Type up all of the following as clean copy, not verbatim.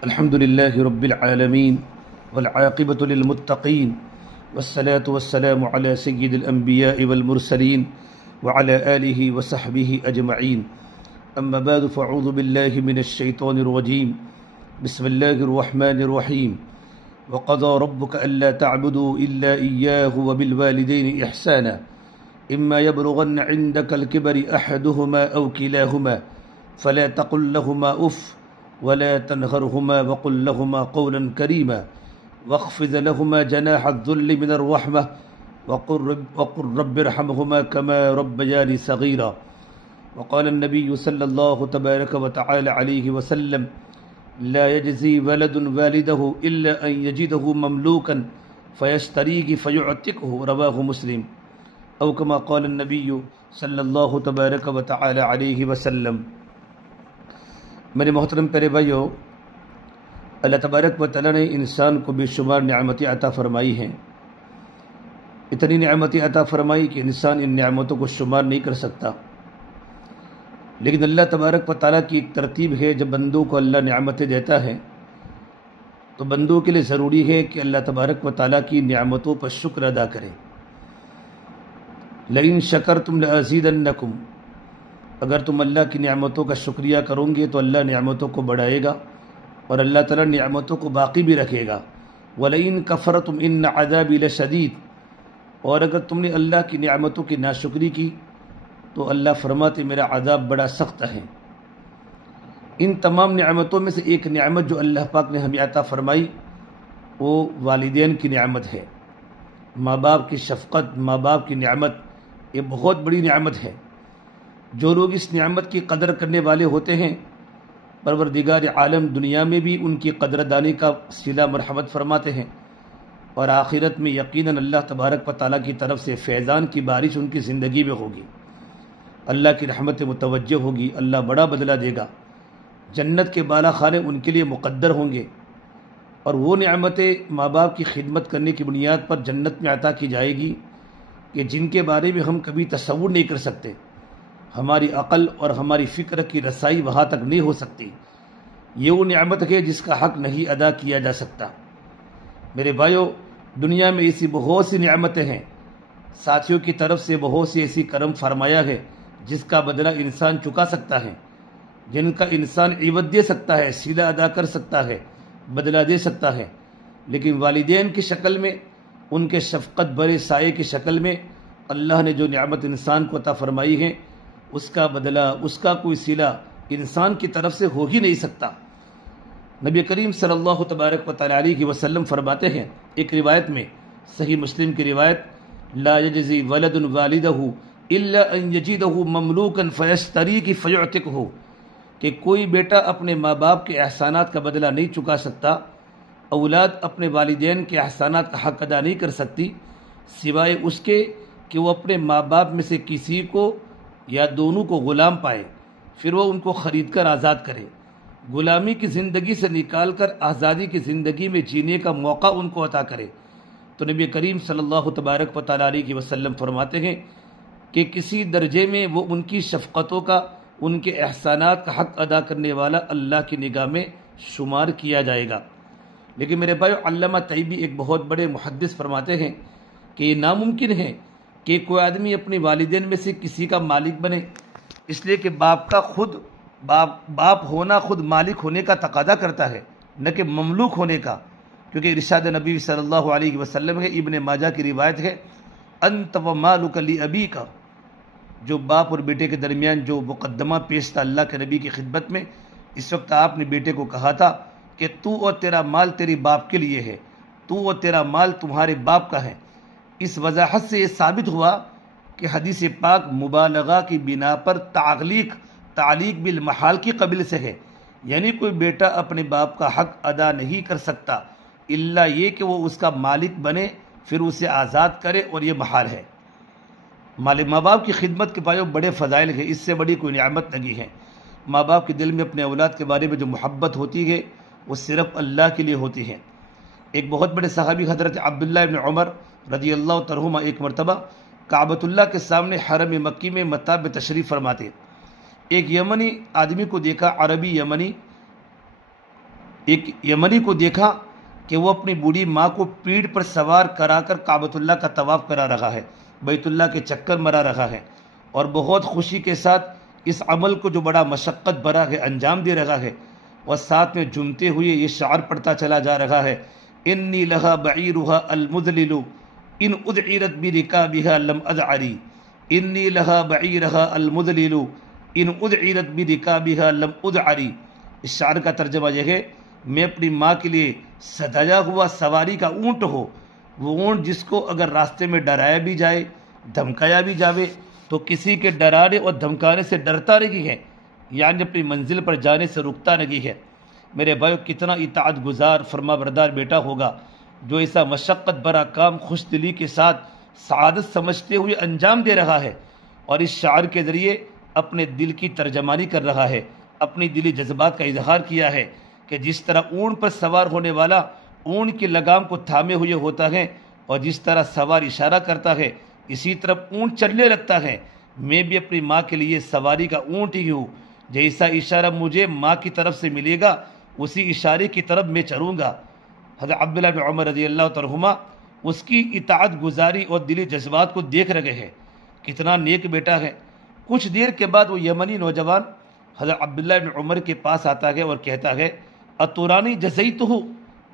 الحمد لله رب العالمين والعاقبة للمتقين والصلاة والسلام على سيد الأنبياء والمرسلين وعلى آله وصحبه أجمعين أما بعد فأعوذ بالله من الشيطان الرجيم بسم الله الرحمن الرحيم وقضى ربك ألا تعبدوا إلا إياه وبالوالدين إحسانا إما يبلغن عندك الكبر أحدهما أو كلاهما فلا تقل لهما أف ولا تنهرهما وقل لهما قولا كريما واخفض لهما جناح الذل من الرحمة وقل رب ارحمهما كما ربياني صغيرا وقال النبي صلى الله تبارك وتعالى عليه وسلم لا يجزي ولد والده إلا أن يجده مملوكا فيشتريه فيعتقه رواه مسلم او كما قال النبي صلی اللہ تبارک و تعالی علیہ وسلم۔ میرے محترم پیارے بھائیو، اللہ تبارک و تعالی نے انسان کو بے شمار نعمتیں عطا فرمائی ہیں۔ اتنی نعمتیں عطا فرمائی کہ انسان ان نعمتوں کو شمار نہیں کر سکتا، لیکن اللہ تبارک و تعالی کی ایک ترتیب ہے۔ جب بندوں کو اللہ نعمتیں دیتا ہے تو بندوں کے لیے ضروری ہے کہ اللہ تبارک و تعالی کی نعمتوں پر شکر ادا کریں۔ لئن شکرتم لازیدنکم، اگر تم اللہ کی نعمتوں کا شکریہ کرو گے تو اللہ نعمتوں کو بڑھائے گا اور اللہ تعالیٰ نعمتوں کو باقی بھی رکھے گا۔ ولئن کفرتم ان عذابی لشدید، اور اگر تم نے اللہ کی نعمتوں کی ناشکری کی تو اللہ فرماتے میرا عذاب بڑا سخت ہے۔ ان تمام نعمتوں میں سے ایک نعمت جو اللہ پاک نے ہمیں عطا فرمائی وہ والدین کی نعمت ہے۔ ماں باپ کی شفقت، ماں باپ کی نعمت یہ بہت بڑی نعمت ہے۔ جو لوگ اس نعمت کی قدر کرنے والے ہوتے ہیں، پروردگار عالم دنیا میں بھی ان کی قدردانی کا صلہ مرحمت فرماتے ہیں، اور آخرت میں یقیناً اللہ تبارک و تعالیٰ کی طرف سے فیضان کی بارش ان کی زندگی میں ہوگی۔ اللہ کی رحمت متوجہ ہوگی، اللہ بڑا بدلہ دے گا، جنت کے بالا خانے ان کے لیے مقدر ہوں گے، اور وہ نعمتیں ماں باپ کی خدمت کرنے کی بنیاد پر جنت میں عطا کی جائے گی کہ جن کے بارے میں ہم کبھی تصور نہیں کر سکتے۔ ہماری عقل اور ہماری فکر کی رسائی وہاں تک نہیں ہو سکتی۔ یہ وہ نعمت ہے جس کا حق نہیں ادا کیا جا سکتا۔ میرے بھائیو، دنیا میں ایسی بہت سی نعمتیں ہیں، ساتھیوں کی طرف سے بہت سی ایسی کرم فرمایا ہے جس کا بدلہ انسان چکا سکتا ہے، جن کا انسان عوض دے سکتا ہے، صلہ ادا کر سکتا ہے، بدلہ دے سکتا ہے، لیکن والدین کی شکل میں، ان کے شفقت بڑے سائے کی شکل میں اللہ نے جو نعمت انسان کو عطا فرمائی ہے اس کا بدلہ، اس کا کوئی صلہ انسان کی طرف سے ہو ہی نہیں سکتا۔ نبی کریم صلی اللہ تبارک و تعالی علیہ وسلم فرماتے ہیں ایک روایت میں، صحیح مسلم کی روایت، لا یجزی ولد والدہ الا ان یجدہ مملوکا فیشتریہ فیعتقہ، کہ کوئی بیٹا اپنے ماں باپ کے احسانات کا بدلہ نہیں چکا سکتا، اولاد اپنے والدین کے احسانات کا حق ادا نہیں کر سکتی سوائے اس کے کہ وہ اپنے ماں باپ میں سے کسی کو یا دونوں کو غلام پائے، پھر وہ ان کو خرید کر آزاد کرے، غلامی کی زندگی سے نکال کر آزادی کی زندگی میں جینے کا موقع ان کو عطا کرے۔ تو نبی کریم صلی اللہ تبارک و تعالی علیہ وسلم فرماتے ہیں کہ کسی درجے میں وہ ان کی شفقتوں کا، ان کے احسانات کا حق ادا کرنے والا اللہ کی نگاہ میں شمار کیا جائے گا۔ لیکن میرے بھائیو، علامہ طیبی ایک بہت بڑے محدث فرماتے ہیں کہ یہ ناممکن ہے کہ کوئی آدمی اپنے والدین میں سے کسی کا مالک بنے، اس لیے کہ باپ ہونا خود مالک ہونے کا تقاضا کرتا ہے، نہ کہ مملوک ہونے کا، کیونکہ ارشاد نبی صلی اللہ علیہ وسلم ہے، ابن ماجہ کی روایت ہے، انت و مالک لابیک، جو باپ اور بیٹے کے درمیان جو مقدمہ پیش تھا اللہ کے نبی کی خدمت میں، اس وقت آپ نے بیٹے کو کہا تھا کہ تو اور تیرا مال تیری باپ کے لیے ہے، تو اور تیرا مال تمہارے باپ کا ہے۔ اس وضاحت سے یہ ثابت ہوا کہ حدیث پاک مبالغہ کی بنا پر تعلیق بالمحال کی قبل سے ہے، یعنی کوئی بیٹا اپنے باپ کا حق ادا نہیں کر سکتا الا یہ کہ وہ اس کا مالک بنے، پھر اسے آزاد کرے، اور یہ محال ہے۔ ماں باپ کی خدمت کے پایوں بڑے فضائل ہیں، اس سے بڑی کوئی نعمت نہیں ہے۔ ماں باپ کے دل میں اپنے اولاد کے بارے میں جو محبت ہوتی ہے وہ صرف اللہ کے لیے ہوتی ہے۔ ایک بہت بڑے صحابی حضرت عبداللہ ابن عمر رضی اللہ تعالی عنہما ایک مرتبہ کعبۃ اللہ کے سامنے حرم مکی میں مطاف تشریف فرماتے، ایک یمنی آدمی کو دیکھا، عربی یمنی، ایک یمنی کو دیکھا کہ وہ اپنی بوڑھی ماں کو پیٹھ پر سوار کرا کر کعبۃ اللہ کا طواف کرا رہا ہے، بیت اللہ کے چکر مرا رہا ہے، اور بہت خوشی کے ساتھ اس عمل کو جو بڑا مشقت بھرا ہے انجام دے رہا ہے، اور ساتھ میں جھومتے ہوئے یہ شعر پڑھتا چلا جا رہا ہے، انی لہا بعیرها المذلل ان ادعرت برکابها لم ادعری، انی لہا بعیرها المذلل ان ادعرت برکابها لم ادعری۔ اس شعر کا ترجمہ یہ ہے، میں اپنی ماں کے لیے سجایا ہوا سواری کا اونٹ ہو، وہ اونٹ جس کو اگر راستے میں ڈرایا بھی جائے، دھمکایا بھی جاوے تو کسی کے ڈرانے اور دھمکانے سے ڈرتا نہیں ہے، یعنی اپنی منزل پر جانے سے رکتا نہیں ہے۔ میرے بھائیو، کتنا اطاعت گزار فرما بردار بیٹا ہوگا جو ایسا مشقت بھرا کام خوش دلی کے ساتھ سعادت سمجھتے ہوئے انجام دے رہا ہے، اور اس شعر کے ذریعے اپنے دل کی ترجمانی کر رہا ہے، اپنی دلی جذبات کا اظہار کیا ہے کہ جس طرح اونٹ پر سوار ہونے والا اونٹ کی لگام کو تھامے ہوئے ہوتا ہے، اور جس طرح سوار اشارہ کرتا ہے اسی طرح اونٹ چلنے لگتا ہے، میں بھی اپنی ماں کے لیے سواری کا اونٹ ہی ہوں، جیسا اشارہ مجھے ماں کی طرف سے ملے گا اسی اشارے کی طرف میں چلوں گا۔ حضرت عبداللہ بن عمر رضی اللہ عنہما اس کی اطاعت گزاری اور دلی جذبات کو دیکھ رہے ہیں، کتنا نیک بیٹا ہے۔ کچھ دیر کے بعد وہ یمنی نوجوان حضرت عبداللہ بن عمر کے پاس آتا ہے اور کہتا ہے، اتورانی جزیتہ،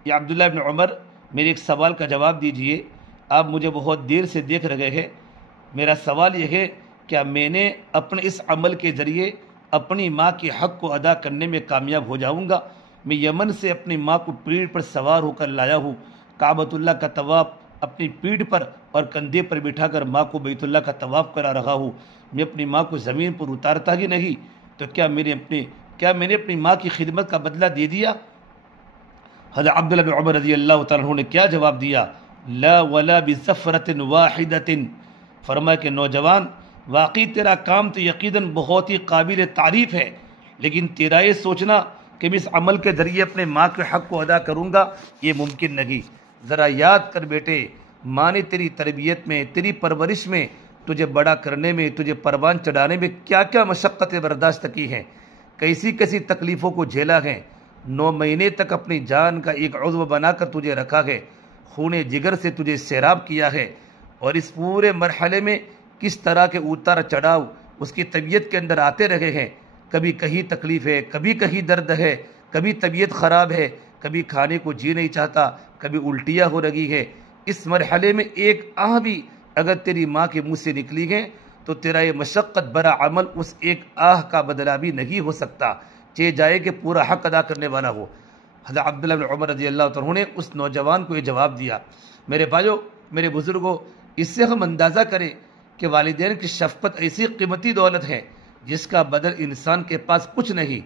یا عبداللہ بن عمر میرے ایک سوال کا جواب دیجئے، آپ مجھے بہت دیر سے دیکھ رہے ہیں، میرا سوال یہ ہے کیا میں نے اپنے اس عمل کے ذریعے اپنی ماں کے حق کو ادا کرنے میں کامیاب ہو جاؤں گا؟ میں یمن سے اپنی ماں کو پیٹھ پر سوار ہو کر لایا ہوں، کعبۃ اللہ کا طواف اپنی پیٹھ پر اور کندھے پر بٹھا کر ماں کو بیت اللہ کا طواف کرا رہا ہوں، میں اپنی ماں کو زمین پر اتارتا ہی نہیں، تو کیا میں نے اپنی ماں کی خدمت کا بدلہ دے دیا؟ حضرت عبداللہ بن عمر رضی اللہ تعالیٰ عنہ نے کیا جواب دیا؟ لا ولا بزفرۃ واحدۃ، فرمایا کہ نوجوان، واقعی تیرا کام تو یقیناً بہت ہی قابل تعریف ہے، لیکن تیرا یہ سوچنا کہ میں اس عمل کے ذریعے اپنے ماں کے حق کو ادا کروں گا، یہ ممکن نہیں۔ ذرا یاد کر بیٹے، ماں نے تیری تربیت میں، تیری پرورش میں، تجھے بڑا کرنے میں، تجھے پروان چڑھانے میں کیا کیا مشقتیں برداشت کی ہیں، کیسی کیسی تکلیفوں کو جھیلا ہے، 9 مہینے تک اپنی جان کا ایک عضو بنا کر تجھے رکھا ہے، خون جگر سے تجھے سیراب کیا ہے، اور اس پورے مرحلے میں کس طرح کے اتار چڑھاؤ اس کی طبیعت کے اندر آتے رہے ہیں، کبھی کہیں تکلیف ہے، کبھی کہیں درد ہے، کبھی طبیعت خراب ہے، کبھی کھانے کو جی نہیں چاہتا، کبھی الٹیاں ہو رہی ہے۔ اس مرحلے میں ایک آہ بھی اگر تیری ماں کے منہ سے نکلی ہے تو تیرا یہ مشقت بھرا عمل اس ایک آہ کا بدلہ بھی نہیں ہو سکتا، چاہے جائے کہ پورا حق ادا کرنے والا ہو۔ حضرت عبداللہ بن عمر رضی اللہ عنہ نے اس نوجوان کو یہ جواب دیا۔ میرے بھائیو، میرے بزرگوں، اس سے ہم اندازہ کریں کہ والدین کی شفقت ایسی قیمتی دولت ہے جس کا بدل انسان کے پاس کچھ نہیں۔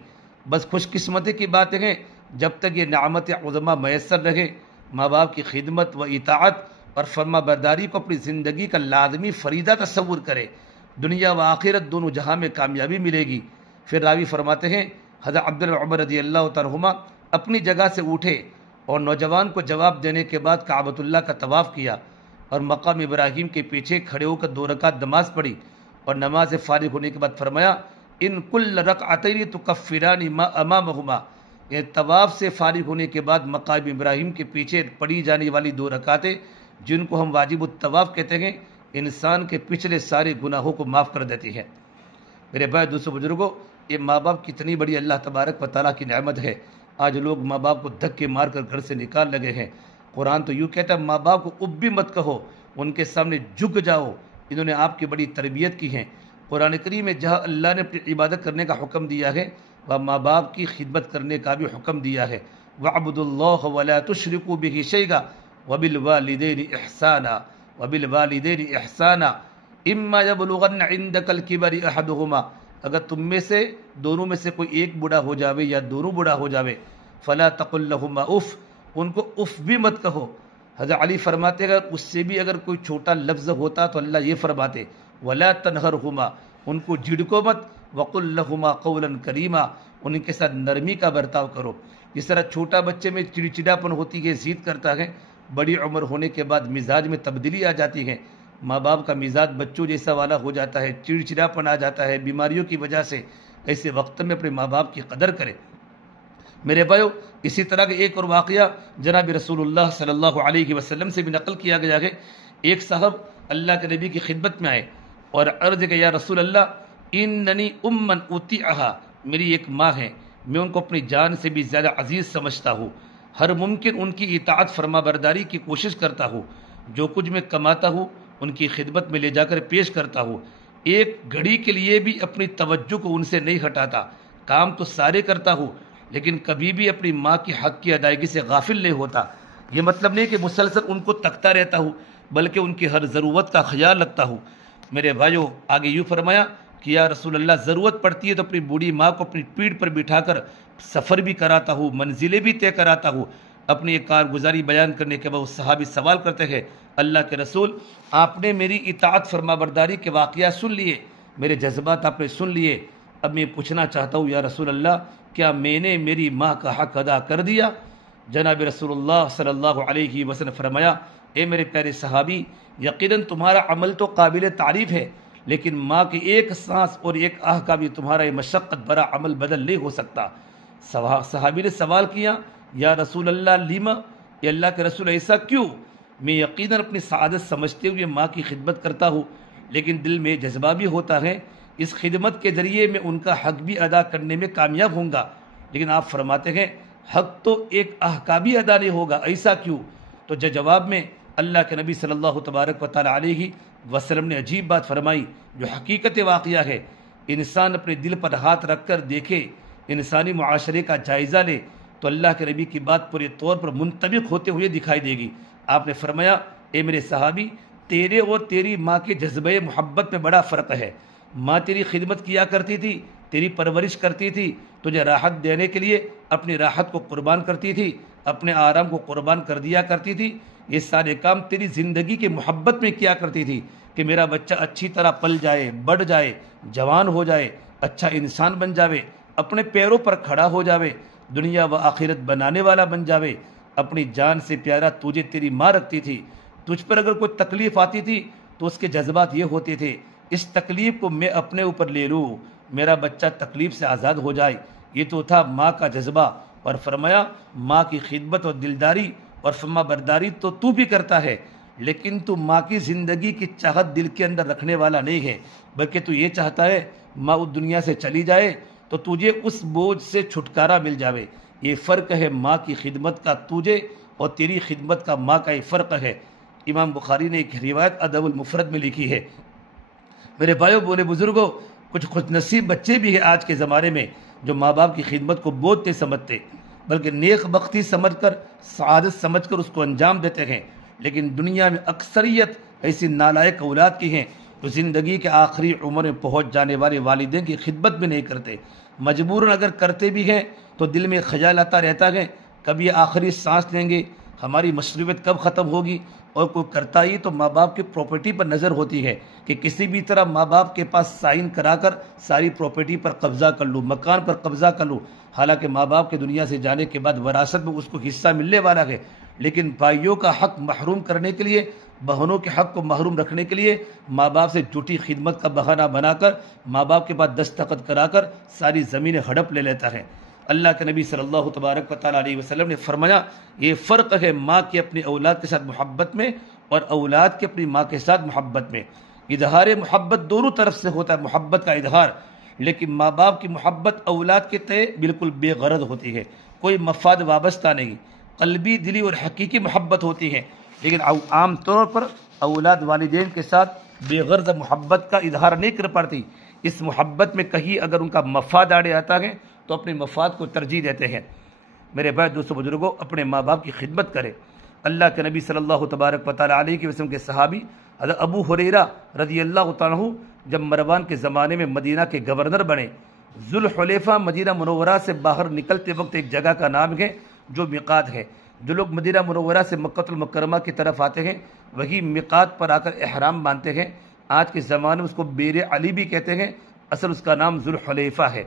بس خوش قسمتی کی باتیں ہیں جب تک یہ نعمت عظمیٰ میسر رہے، ماں باپ کی خدمت و اطاعت اور فرما برداری کو اپنی زندگی کا لازمی فریضہ تصور کرے، دنیا و آخرت دونوں جہاں میں کامیابی ملے گی۔ پھر راوی فرماتے ہیں، حضرت عبداللہ عمر رضی اللہ عنہما اپنی جگہ سے اٹھے اور نوجوان کو جواب دینے کے بعد کعبۃ اللہ کا طواف کیا اور مقام ابراہیم کے پیچھے کھڑے ہو کر 2 رکعت نماز پڑھی، اور نماز سے فارغ ہونے کے بعد فرمایا، ان کل رکعتین تکفران ما امامہما، یہ طواف سے فارغ ہونے کے بعد مقام ابراہیم کے پیچھے پڑھی جانے والی 2 رکعتیں جن کو ہم واجب الطواف کہتے ہیں، انسان کے پچھلے سارے گناہوں کو معاف کر دیتی ہے۔ میرے بھائی دوستو بزرگوں، یہ ماں باپ کتنی بڑی اللہ تبارک و تعالیٰ کی نعمت ہے۔ آج لوگ ماں باپ کو دھکے مار کر گھر سے نکال لگے ہیں۔ قرآن تو یوں کہتا ہے، ماں باپ کو اب بھی مت کہو، ان کے سامنے جھک جاؤ، انہوں نے آپ کی بڑی تربیت کی ہے۔ قرآن کریم میں جہاں اللہ نے اپنی عبادت کرنے کا حکم دیا ہے، وہ ماں باپ کی خدمت کرنے کا بھی حکم دیا ہے۔ وَاعْبُدُوا اللَّهَ وَلَا تُشْرِكُوا بِهِ شَيْئًا وَبِالْوَالِدَيْنِ إِحْسَانًا إِمَّا يَبْلُغَنَّ عِندَكَ الْكِبَرَ أَحَدُهُمَا، اگر تم میں سے دونوں میں سے کوئی ایک بوڑھا ہو جاوے یا دونوں بوڑھا ہو جاوے، فَلَا تَقُلْ لَهُمَا اُف، ان کو اف بھی مت کہو۔ حضرت علی فرماتے اگر اس سے بھی اگر کوئی چھوٹا لفظ ہوتا تو اللہ یہ فرماتے، وَلَا تَنْهَرْهُمَا، ان کو جھڑکو مت، وَقُلْ لَهُمَا قَوْلًا كَرِيمًا، ان کے ساتھ نرمی کا برتاؤ کرو۔ جس طرح چھوٹا بچے میں چڑچڑاپن ہوتی ہے، ضد کرتا ہے، بڑی عمر ہونے کے بعد مزاج میں تبدیلی آ جاتی ہے، ماں باپ کا مزاج بچوں جیسا والا ہو جاتا ہے، چڑچڑاپن آ جاتا ہے بیماریوں کی وجہ سے۔ ایسے وقت میں اپنے ماں باپ کی قدر کرے۔ میرے بھائیو، اسی طرح کا ایک اور واقعہ جناب رسول اللہ صلی اللہ علیہ وسلم سے بھی نقل کیا گیا ہے۔ ایک صاحب اللہ کے نبی کی خدمت میں آئے اور عرض کہ یا رسول اللہ اننی امن اطیعہا، میری ایک ماں ہے، میں ان کو اپنی جان سے بھی زیادہ عزیز سمجھتا ہوں، ہر ممکن ان کی اطاعت فرما برداری کی کوشش کرتا ہوں، جو کچھ میں کماتا ہوں ان کی خدمت میں لے جا کر پیش کرتا ہوں، ایک گھڑی کے لیے بھی اپنی توجہ کو ان سے نہیں ہٹاتا، کام تو سارے کرتا ہوں لیکن کبھی بھی اپنی ماں کی حق کی ادائیگی سے غافل نہیں ہوتا۔ یہ مطلب نہیں کہ مسلسل ان کو تکتا رہتا ہوں، بلکہ ان کی ہر ضرورت کا خیال رکھتا ہوں۔ میرے بھائیوں، آگے یوں فرمایا کہ یا رسول اللہ ضرورت پڑتی ہے تو اپنی بوڑھی ماں کو اپنی پیٹھ پر بٹھا کر سفر بھی کراتا ہوں، منزلیں بھی طے کراتا ہوں۔ اپنی ایک کارگزاری بیان کرنے کے بعد وہ صحابی سوال کرتے ہیں اللہ کے رسول، آپ نے میری اطاعت فرما برداری کے واقعات سن لیے، میرے جذبات آپ نے سن لیے، اب میں پوچھنا چاہتا ہوں یا رسول اللہ کیا میں نے میری ماں کا حق ادا کر دیا؟ جناب رسول اللہ صلی اللہ علیہ وسلم فرمایا اے میرے پیارے صحابی، یقیناً تمہارا عمل تو قابل تعریف ہے، لیکن ماں کی ایک سانس اور ایک آہ کا بھی تمہارا یہ مشقت بڑا عمل بدل نہیں ہو سکتا۔ صحابی نے سوال کیا یا رسول اللہ لیما، یہ اللہ کے رسول ایسا کیوں؟ میں یقیناً اپنی سعادت سمجھتے ہوئے ماں کی خدمت کرتا ہوں، لیکن دل میں جذبہ بھی ہوتا ہے، اس خدمت کے ذریعے میں ان کا حق بھی ادا کرنے میں کامیاب ہوں گا، لیکن آپ فرماتے ہیں حق تو ایک آہ کا بھی ادا نہیں ہوگا، ایسا کیوں؟ تو جواب میں اللہ کے نبی صلی اللہ تبارک و تعالی علیہ وسلم نے عجیب بات فرمائی جو حقیقت واقعہ ہے۔ انسان اپنے دل پر ہاتھ رکھ کر دیکھے، انسانی معاشرے کا جائزہ لے تو اللہ کے نبی کی بات پورے طور پر منطبق ہوتے ہوئے دکھائی دے گی۔ آپ نے فرمایا اے میرے صحابی، تیرے اور تیری ماں کے جذبہ محبت میں بڑا فرق ہے۔ ماں تیری خدمت کیا کرتی تھی، تیری پرورش کرتی تھی، تجھے راحت دینے کے لیے اپنی راحت کو قربان کرتی تھی، اپنے آرام کو قربان کر دیا کرتی تھی، یہ سارے کام تیری زندگی کے محبت میں کیا کرتی تھی کہ میرا بچہ اچھی طرح پل جائے، بڑھ جائے، جوان ہو جائے، اچھا انسان بن جاوے، اپنے پیروں پر کھڑا ہو جاوے، دنیا و آخرت بنانے والا بن جاوے۔ اپنی جان سے پیارا تجھے تیری ماں رکھتی تھی، تجھ پر اگر کوئی تکلیف آتی تھی تو اس کے جذبات یہ ہوتے تھے اس تکلیف کو میں اپنے اوپر لے لوں، میرا بچہ تکلیف سے آزاد ہو جائے، یہ تو تھا ماں کا جذبہ۔ اور فرمایا ماں کی خدمت اور دلداری اور فرما برداری تو بھی کرتا ہے، لیکن تو ماں کی زندگی کی چاہت دل کے اندر رکھنے والا نہیں ہے، بلکہ تو یہ چاہتا ہے ماں اس دنیا سے چلی جائے تو تجھے اس بوجھ سے چھٹکارا مل جاوے۔ یہ فرق ہے ماں کی خدمت کا تجھے اور تیری خدمت کا ماں کا یہ فرق ہے۔ امام بخاری نے ایک روایت ادب المفرد میں لکھی ہے۔ میرے بھائیوں، بولے بزرگوں، کچھ خوش نصیب بچے بھی ہیں آج کے زمانے میں جو ماں باپ کی خدمت کو بوجھ نہیں سمجھتے، بلکہ نیک بختی سمجھ کر، سعادت سمجھ کر اس کو انجام دیتے ہیں، لیکن دنیا میں اکثریت ایسی نالائق اولاد کی ہیں جو زندگی کے آخری عمر میں پہنچ جانے والے والدین کی خدمت بھی نہیں کرتے، مجبوراً اگر کرتے بھی ہیں تو دل میں خیال آتا رہتا ہے کب یہ آخری سانس لیں گے، ہماری مصروفیت کب ختم ہوگی، اور کوئی کرتا ہی تو ماں باپ کی پراپرٹی پر نظر ہوتی ہے کہ کسی بھی طرح ماں باپ کے پاس سائن کرا کر ساری پراپرٹی پر قبضہ کر لوں، مکان پر قبضہ کر لوں، حالانکہ ماں باپ کے دنیا سے جانے کے بعد وراثت میں اس کو حصہ ملنے والا ہے، لیکن بھائیوں کا حق محروم کرنے کے لیے، بہنوں کے حق کو محروم رکھنے کے لیے ماں باپ سے جھوٹی خدمت کا بہانہ بنا کر ماں باپ کے پاس دستخط کرا کر ساری زمینیں ہڑپ لے لیتا ہے۔ اللہ کے نبی صلی اللہ تبارک و تعالی علیہ وسلم نے فرمایا یہ فرق ہے ماں کی اپنی اولاد کے ساتھ محبت میں اور اولاد کی اپنی ماں کے ساتھ محبت میں۔ اظہار محبت دونوں طرف سے ہوتا ہے، محبت کا اظہار، لیکن ماں باپ کی محبت اولاد کے تئیں بالکل بے غرض ہوتی ہے، کوئی مفاد وابستہ نہیں، قلبی، دلی اور حقیقی محبت ہوتی ہے، لیکن عام طور پر اولاد والدین کے ساتھ بے غرض محبت کا اظہار نہیں کر پاتی۔ اس محبت میں کہیں اگر ان کا مفاد آڑے آتا ہے تو اپنے مفاد کو ترجیح دیتے ہیں۔ میرے بھائی دوستو بزرگوں، اپنے ماں باپ کی خدمت کریں۔ اللہ کے نبی صلی اللہ تبارک و تعالی علیہ وسلم کے صحابی حضرت ابو ہریرہ رضی اللہ تعالیٰ عنہ جب مروان کے زمانے میں مدینہ کے گورنر بنے، ذوالحلیفہ مدینہ منورہ سے باہر نکلتے وقت ایک جگہ کا نام ہے جو میقات ہے۔ جو لوگ مدینہ منورہ سے مکہ المکرمہ کی طرف آتے ہیں وہی میقات پر آ کر احرام باندھتے ہیں۔ آج کے زمانے میں اس کو بیر علی بھی کہتے ہیں، اصل اس کا نام ذوالحلیفہ ہے۔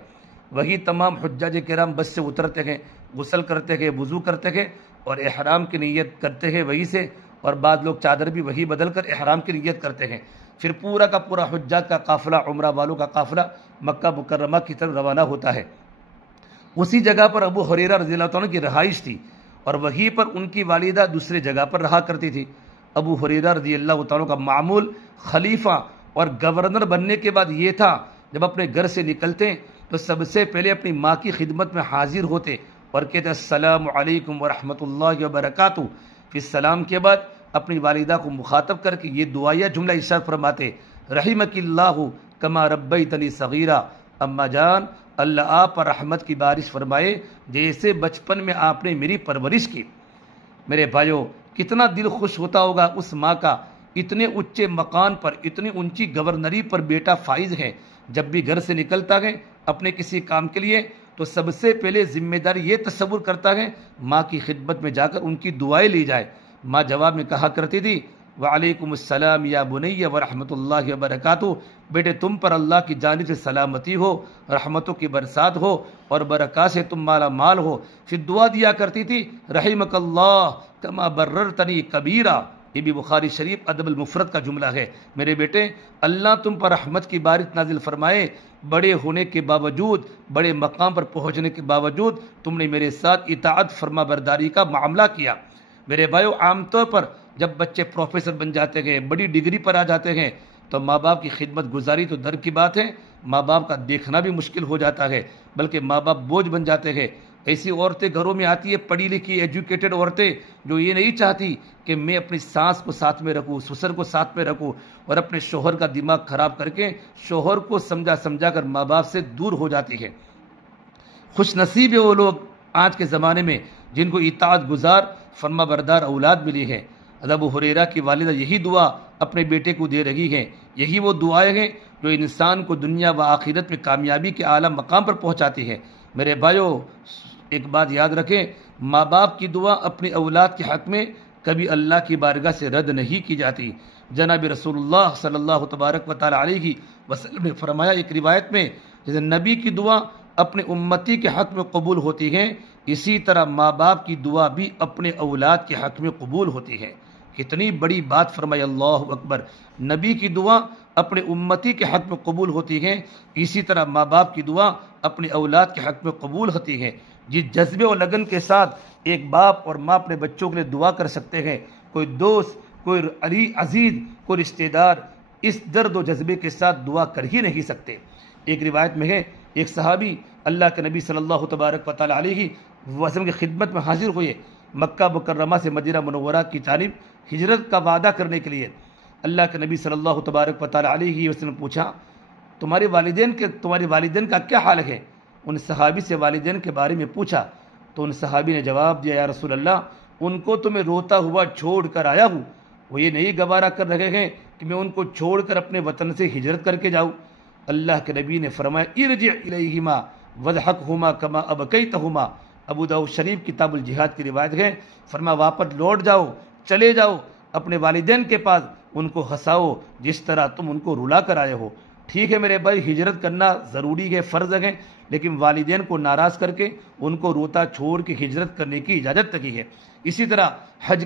وہی تمام حجاج کرام بس سے اترتے ہیں، غسل کرتے ہیں، وضو کرتے ہیں اور احرام کی نیت کرتے ہیں وہی سے، اور بعض لوگ چادر بھی وہی بدل کر احرام کی نیت کرتے ہیں۔ پھر پورا کا پورا حجاج کا قافلہ، عمرہ والوں کا قافلہ مکہ مکرمہ کی طرف روانہ ہوتا ہے۔ اسی جگہ پر ابو ہریرہ رضی اللہ عنہ کی رہائش تھی اور وہیں پر ان کی والدہ دوسرے جگہ پر رہا کرتی تھی۔ ابو ہریرہ رضی اللہ عنہ کا معمول خلیفہ اور گورنر بننے کے بعد یہ تھا، جب اپنے گھر سے نکلتے تو سب سے پہلے اپنی ماں کی خدمت میں حاضر ہوتے اور کہتے السلام علیکم ورحمۃ اللہ وبرکاتہ، پھر سلام کے بعد اپنی والدہ کو مخاطب کر کے یہ دعائیہ جملہ ارشاد فرماتے رحمک اللہ کما ربیتنی صغیرہ، اماں جان اللہ آپ پر رحمت کی بارش فرمائے جیسے بچپن میں آپ نے میری پرورش کی۔ میرے بھائیو، کتنا دل خوش ہوتا ہوگا اس ماں کا، اتنے اونچے مقام پر، اتنی اونچی گورنری پر بیٹا فائز ہے۔ جب بھی گھر سے نکلتا ہے اپنے کسی کام کے لیے تو سب سے پہلے ذمہ داری یہ تصور کرتا ہے ماں کی خدمت میں جا کر ان کی دعائیں لی جائے۔ ماں جواب میں کہا کرتی تھی وعلیکم السلام یا بنی ورحمۃ اللہ وبرکاتہ، بیٹے تم پر اللہ کی جانب سے سلامتی ہو، رحمتوں کی برسات ہو اور برکات سے تم مالا مال ہو۔ پھر دعا دیا کرتی تھی رحمک اللہ کما بررتنی کبیرہ، یہ بھی بخاری شریف ادب المفرد کا جملہ ہے۔ میرے بیٹے اللہ تم پر رحمت کی بارش نازل فرمائے، بڑے ہونے کے باوجود، بڑے مقام پر پہنچنے کے باوجود تم نے میرے ساتھ اطاعت فرما برداری کا معاملہ کیا۔ میرے بھائیو، عام طور پر جب بچے پروفیسر بن جاتے ہیں، بڑی ڈگری پر آ جاتے ہیں تو ماں باپ کی خدمت گزاری تو در کی بات ہے، ماں باپ کا دیکھنا بھی مشکل ہو جاتا ہے، بلکہ ماں باپ بوجھ بن جاتے ہیں۔ ایسی عورتیں گھروں میں آتی ہے، پڑھی لکھی ایجوکیٹڈ عورتیں، جو یہ نہیں چاہتی کہ میں اپنی ساس کو ساتھ میں رکھوں، سسر کو ساتھ میں رکھوں، اور اپنے شوہر کا دماغ خراب کر کے شوہر کو سمجھا کر ماں باپ سے دور ہو جاتی ہے۔ خوش نصیب ہے وہ لوگ آج کے زمانے میں جن کو اطاعت گزار فرما بردار اولاد ملی ہے۔ ابو ہریرہ کی والدہ یہی دعا اپنے بیٹے کو دے رہی ہیں، یہی وہ دعائیں ہیں جو انسان کو دنیا و آخرت میں کامیابی کے اعلیٰ مقام پر پہنچاتی ہے۔ میرے بھائیو، ایک بات یاد رکھیں، ماں باپ کی دعا اپنی اولاد کے حق میں کبھی اللہ کی بارگاہ سے رد نہیں کی جاتی۔ جناب رسول اللہ صلی اللہ تبارک و تعالی علیہ وسلم نے فرمایا ایک روایت میں، جیسے نبی کی دعا اپنے امتی کے حق میں قبول ہوتی ہے، اسی طرح ماں باپ کی دعا بھی اپنے اولاد کے حق میں قبول ہوتی ہے۔ کتنی بڑی بات فرمائی، اللہ اکبر! نبی کی دعا اپنے امتی کے حق میں قبول ہوتی ہے، اسی طرح ماں باپ کی دعا اپنے اولاد کے حق میں قبول ہوتی ہے۔ جس جذبے اور لگن کے ساتھ ایک باپ اور ماں اپنے بچوں کے لیے دعا کر سکتے ہیں، کوئی دوست، کوئی عزیز، کوئی رشتہ دار اس درد و جذبے کے ساتھ دعا کر ہی نہیں سکتے۔ ایک روایت میں ہے ایک صحابی اللہ کے نبی صلی اللہ تبارک و تعالی علیہ وسلم کی خدمت میں حاضر ہوئے، مکہ مکرمہ سے مدینہ منورہ کی جانب ہجرت کا وعدہ کرنے کے لیے۔ اللہ کے نبی صلی اللہ تبارک و تعالی علیہ وسلم نے پوچھا تمہارے والدین کا کیا حال ہے؟ ان صحابی سے والدین کے بارے میں پوچھا تو ان صحابی نے جواب دیا یا رسول اللہ، ان کو تو میں روتا ہوا چھوڑ کر آیا ہوں، وہ یہ نہیں گوارا کر رہے ہیں کہ میں ان کو چھوڑ کر اپنے وطن سے ہجرت کر کے جاؤں۔ اللہ کے نبی نے فرمایا ارجع الیہما وضحکہما کما ابکیتہما، ابو داؤد شریف کتاب الجہاد کی روایت ہے، فرمایا واپس لوٹ جاؤ، چلے جاؤ اپنے والدین کے پاس، ان کو ہنساؤ جس طرح تم ان کو رلا کر آئے ہو۔ ٹھیک ہے میرے بھائی، ہجرت کرنا ضروری ہے، فرض ہے، لیکن والدین کو ناراض کر کے ان کو روتا چھوڑ کے ہجرت کرنے کی اجازت نہیں ہے۔ اسی طرح حج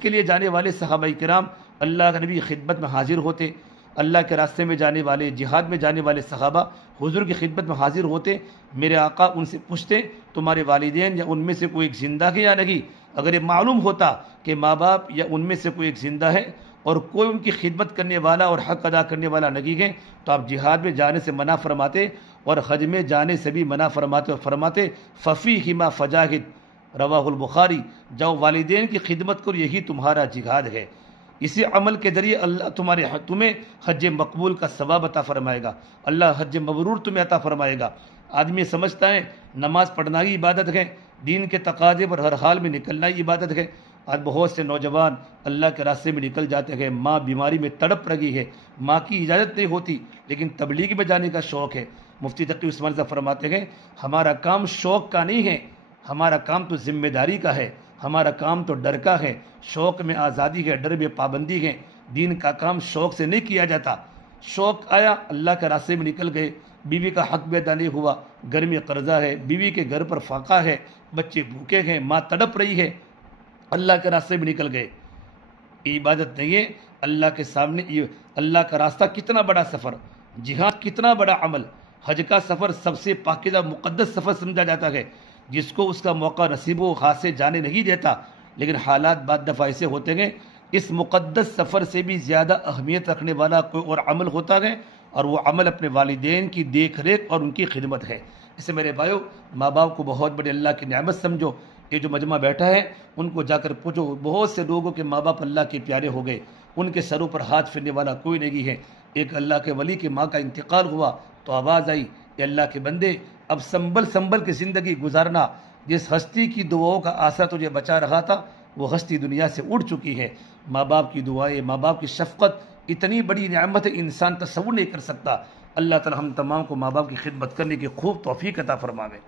کے لیے جانے والے صحابہ کرام اللہ کے نبی کی خدمت میں حاضر ہوتے، اللہ کے راستے میں جانے والے، جہاد میں جانے والے صحابہ حضور کی خدمت میں حاضر ہوتے، میرے آقا ان سے پوچھتے تمہارے والدین یا ان میں سے کوئی ایک زندہ ہے یا نہیں؟ اگر یہ معلوم ہوتا کہ ماں باپ یا ان میں سے کوئی ایک زندہ ہے اور کوئی ان کی خدمت کرنے والا اور حق ادا کرنے والا نہیں ہے تو آپ جہاد میں جانے سے منع فرماتے اور حج میں جانے سے بھی منع فرماتے اور فرماتے ففیہما فجاہد، رواہ البخاری، جاؤ والدین کی خدمت کرو، یہی تمہارا جہاد ہے۔ اسی عمل کے ذریعے اللہ تمہیں حج مقبول کا ثواب عطا فرمائے گا، اللہ حج مبرور تمہیں عطا فرمائے گا۔ آدمی سمجھتا ہے نماز پڑھنا ہی عبادت ہے، دین کے تقاضے پر ہر حال میں نکلنا ہی عبادت ہے۔ آج بہت سے نوجوان اللہ کے راستے میں نکل جاتے ہیں، ماں بیماری میں تڑپ رہی ہے، ماں کی اجازت نہیں ہوتی لیکن تبلیغ میں جانے کا شوق ہے۔ مفتی تقی عثمان صاحب فرماتے ہیں ہمارا کام شوق کا نہیں ہے، ہمارا کام تو ذمہ داری کا ہے، ہمارا کام تو ڈر کا ہے۔ شوق میں آزادی ہے، ڈر میں پابندی ہے۔ دین کا کام شوق سے نہیں کیا جاتا۔ شوق آیا، اللہ کے راستے میں نکل گئے، بیوی کا حق بھی ادا نہیں ہوا، گھر میں قرضہ ہے، بیوی کے گھر پر فاقہ ہے، بچے بھوکے ہیں، ماں تڑپ رہی ہے، اللہ کے راستے میں نکل گئے۔ یہ عبادت نہیں ہے۔ اللہ کے سامنے اللہ کا راستہ کتنا بڑا سفر، جہاد کتنا بڑا عمل، حج کا سفر سب سے پاکیزہ مقدس سفر سمجھا جاتا ہے، جس کو اس کا موقع نصیب و خاص سے جانے نہیں دیتا، لیکن حالات بعد دفعہ ایسے ہوتے ہیں اس مقدس سفر سے بھی زیادہ اہمیت رکھنے والا کوئی اور عمل ہوتا ہے، اور وہ عمل اپنے والدین کی دیکھ ریکھ اور ان کی خدمت ہے۔ اس سے میرے بھائیو، ماں باپ کو بہت بڑے اللہ کی نعمت سمجھو۔ یہ جو مجمع بیٹھا ہے ان کو جا کر پوچھو، بہت سے لوگوں کے ماں باپ اللہ کے پیارے ہو گئے، ان کے سروں پر ہاتھ پھیرنے والا کوئی نہیں ہے۔ ایک اللہ کے ولی کی ماں کا انتقال ہوا تو آواز آئی کہ اللہ کے بندے اب سنبھل کے زندگی گزارنا، جس ہستی کی دعاؤں کا آسرا تجھے بچا رہا تھا وہ ہستی دنیا سے اڑ چکی ہے۔ ماں باپ کی دعائیں، ماں باپ کی شفقت اتنی بڑی نعمت ہے انسان تصور نہیں کر سکتا۔ اللہ تعالی ہم تمام کو ماں باپ کی خدمت کرنے کی خوب توفیق عطا فرماوے۔